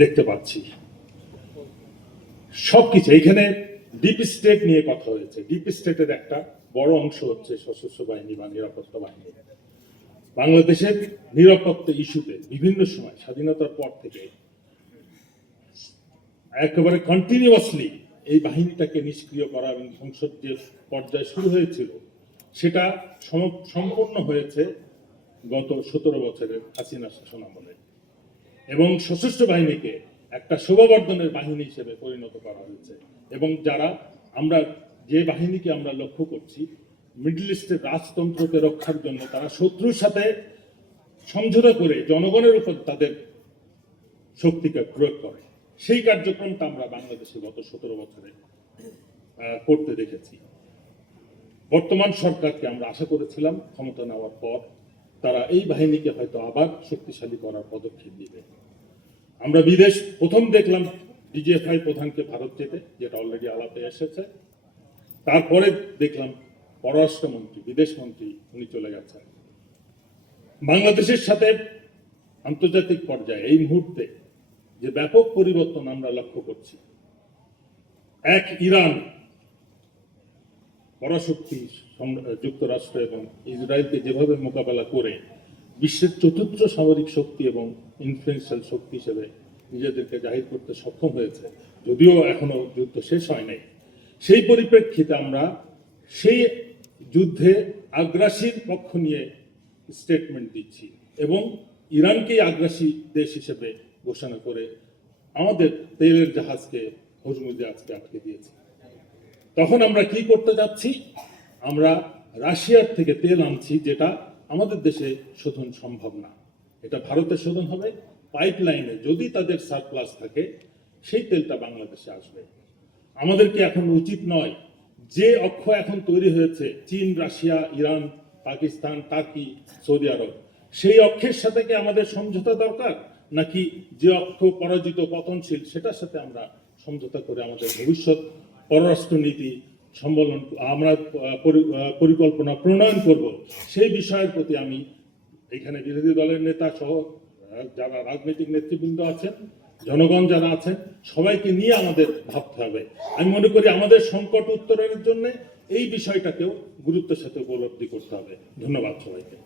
দেখতে পাচ্ছি। সবকিছু এইখানে ডিপ স্টেট নিয়ে কথা হয়েছে। ডিপ স্টেটের একটা বড় অংশ হচ্ছে সশস্ত্র বাহিনী বা নিরাপত্তা বাহিনী। বাংলাদেশের নিরাপত্তা ইস্যুতে বিভিন্ন সময় স্বাধীনতার পর থেকে একেবারে কন্টিনিউয়াসলি এই বাহিনীটাকে নিষ্ক্রিয় করা এবং সংসদ যে পর্যায়ে শুরু হয়েছিল সেটা সম্পূর্ণ হয়েছে গত 17 বছরের হাসিনা শাসনামলে, এবং সশস্ত্র বাহিনীকে একটা শোভাবর্ধনের বাহিনী হিসেবে পরিণত করা হয়েছে। এবং যারা আমরা যে বাহিনীকে আমরা লক্ষ্য করছি মিডল ইস্টের রাজতন্ত্রকে রক্ষার জন্য তারা শত্রুর সাথে সমঝোতা করে জনগণের উপর তাদের শক্তিকে প্রয়োগ করে, সেই কার্যক্রমটা আমরা বাংলাদেশে গত 17 বছরে করতে দেখেছি। বর্তমান সরকারকে আমরা আশা করেছিলাম ক্ষমতা নেওয়ার পর তারা এই বাহিনীকে হয়তো আবার শক্তিশালী করার পদক্ষেপ দিবে। আমরা প্রথম দেখলাম ডিজিএফআই প্রধানকে ভারত যেতে, যেটা অলরেডি আলাপে এসেছে। তারপরে দেখলাম পররাষ্ট্রমন্ত্রী, বিদেশমন্ত্রী উনি চলে গেছেন। বাংলাদেশের সাথে আন্তর্জাতিক পর্যায়ে এই মুহূর্তে যে ব্যাপক পরিবর্তন আমরা লক্ষ্য করছি, এক ইরান পরাশক্তি যুক্তরাষ্ট্র এবং ইসরায়েলকে যেভাবে মোকাবেলা করে বিশ্বের চতুর্থ সামরিক শক্তি এবং ইনফ্লুয়েন্সিয়াল শক্তি হিসেবে নিজেদেরকে জাহির করতে সক্ষম হয়েছে, যদিও এখনো যুদ্ধ শেষ হয় নাই, সেই পরিপ্রেক্ষিতে আমরা সেই যুদ্ধে আগ্রাসীর পক্ষ নিয়ে স্টেটমেন্ট দিচ্ছি এবং ইরানকেই আগ্রাসী দেশ হিসেবে ঘোষণা করে আমাদের তেলের জাহাজকে হরমুজে আজকে আটকে দিয়েছি। তখন আমরা কি করতে যাচ্ছি? আমরা রাশিয়ার থেকে তেল আনছি, যেটা আমাদের দেশে শোধন সম্ভব না। এটা ভারতে শোধন হবে পাইপলাইনে, যদি তাদের সারপ্লাস থাকে সেই তেলটা বাংলাদেশে আসবে। আমাদেরকে এখন উচিত নয়, যে অক্ষ এখন তৈরি হয়েছে চীন, Russia, Iran, Pakistan, Turkey, Saudi Arab, সেই অক্ষের সাথে কি আমাদের সমঝোতা দরকার, নাকি যে অক্ষ পরাজিত পতনশীল সেটার সাথে আমরা সমঝোতা করে আমাদের ভবিষ্যৎ পররাষ্ট্রনীতি সম্বলন আমরা পরিকল্পনা প্রণয়ন করব, সেই বিষয়ের প্রতি আমি এখানে বিরোধী দলের নেতা সহ যারা রাজনৈতিক নেতৃবৃন্দ আছেন, জনগণ যারা আছেন, সবাইকে নিয়ে আমাদের ভাবতে হবে। আমি মনে করি আমাদের সংকট উত্তরণের জন্য এই বিষয়টাকেও গুরুত্বের সাথে উপলব্ধি করতে হবে। ধন্যবাদ সবাইকে।